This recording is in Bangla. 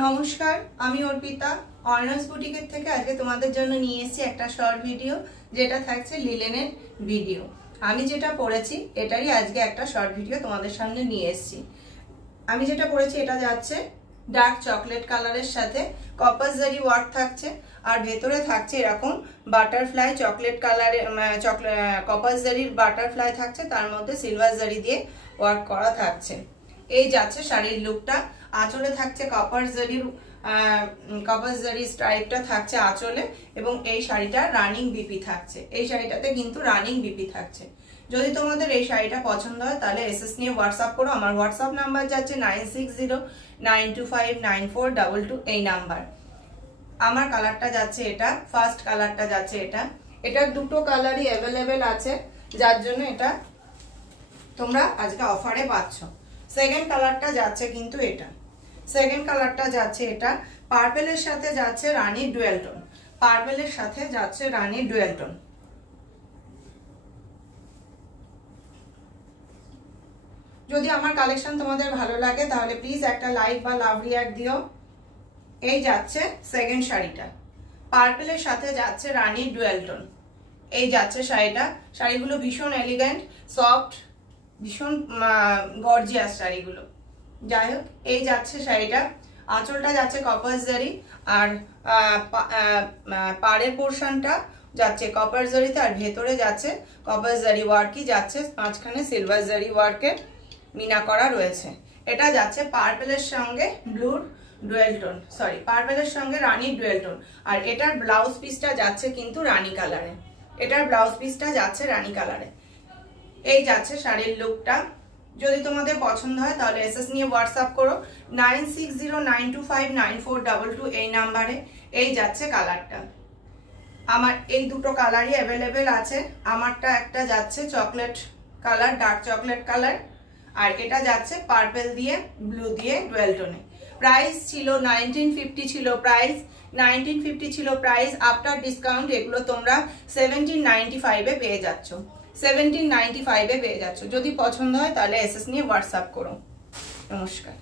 নমস্কার, আমি অর্পিতা অর্ণস বুটিকের থেকে আজকে তোমাদের জন্য নিয়ে এসেছি একটা শর্ট ভিডিও, যেটা থাকছে লিলেনের ভিডিও। আমি যেটা পরেছি এটারই আজকে একটা শর্ট ভিডিও তোমাদের সামনে নিয়ে এসেছি। আমি যেটা পরেছি এটা যাচ্ছে ডার্ক চকলেট কালারের সাথে কপার জারি ওয়ার্ক থাকছে, আর ভেতরে থাকছে এরকম বাটারফ্লাই চকলেট কালারের কপার জারির বাটারফ্লাই থাকছে, তার মধ্যে সিলভার জারি দিয়ে ওয়ার্ক করা থাকছে। এই যাচ্ছে শাড়ির লুকটা। আঁচলে থাকছে কপার জারি স্ট্রাইপটা থাকছে আঁচলে, এবং এই শাড়িটা রানিং বিপি থাকছে। এই শাড়িটাতে কিন্তু রানিং বিপি থাকছে। যদি তোমাদের এই শাড়িটা পছন্দ হয় তাহলে এসএস নিয়ে হোয়াটসঅ্যাপ করো। আমার হোয়াটসঅ্যাপ নাম্বার যাচ্ছে 9609259422, এই নাম্বার। আমার কালারটা যাচ্ছে এটা, ফার্স্ট কালারটা যাচ্ছে এটা। এটার দুটো কালারই অ্যাভেলেবেল আছে, যার জন্য এটা তোমরা আজকে অফারে পাচ্ছ। সেকেন্ড কালারটা যাচ্ছে কিন্তু এটা, সেকেন্ড কালারটা যাচ্ছে এটা। পার্পেলের সাথে যাচ্ছে রানী ডুয়েল টোন, পার্পেলের সাথে যাচ্ছে রানী ডুয়েল টোন। যদি আমার কালেকশন তোমাদের ভালো লাগে তাহলে প্লিজ একটা লাইক বা লাভ রিঅ্যাক্ট দিও। এই যাচ্ছে সেকেন্ড শাড়িটা, পার্পেলের সাথে যাচ্ছে রানী ডুয়েল টোন। এই যাচ্ছে শাড়িটা। শাড়িগুলো ভীষণ এলিগেন্ট, সফট, ভীষণ গর্জিয়াস শাড়িগুলো। যাই হোক, এই যাচ্ছে শাড়িটা। আঁচলটা যাচ্ছে কপার জারি, আর পাড়ের পোর্শনটা যাচ্ছে কপার জারিতে, আর ভেতরে যাচ্ছে কপার জারি ওয়ার্কই যাচ্ছে, মাঝখানে সিলভার জারি ওয়ার্কের মিনা করা রয়েছে। এটা যাচ্ছে পার্পেলের সঙ্গে ব্লুর ডুয়েল টোন, সরি পার্পেলের সঙ্গে রানী ডুয়েল টোন। আর এটার ব্লাউজ পিসটা যাচ্ছে কিন্তু রানী কালারে, এটার ব্লাউজ পিসটা যাচ্ছে রানী কালারে। এই যাচ্ছে শাড়ির লুকটা। যদি তোমাদের পছন্দ হয় তাহলে এসএস নিয়ে হোয়াটসঅ্যাপ করো 9609259422, এই নাম্বারে। এই যাচ্ছে কালারটা। আমার এই দুটো কালারই অ্যাভেলেবেল আছে। আমারটা একটা যাচ্ছে chocolate colour, dark chocolate colour, আর এটা যাচ্ছে পার্পল দিয়ে ব্লু দিয়ে ডুয়েল টোনে। প্রাইস ছিল 1950, ছিল প্রাইস 1950 ছিল প্রাইস। আফটার ডিসকাউন্ট এগুলো তোমরা 1795 পেয়ে যাচ্ছ, 1795 পেয়ে যাচ্ছ। যদি পছন্দ হয় তাহলে এসএস নিয়ে হোয়াটসঅ্যাপ করো। নমস্কার।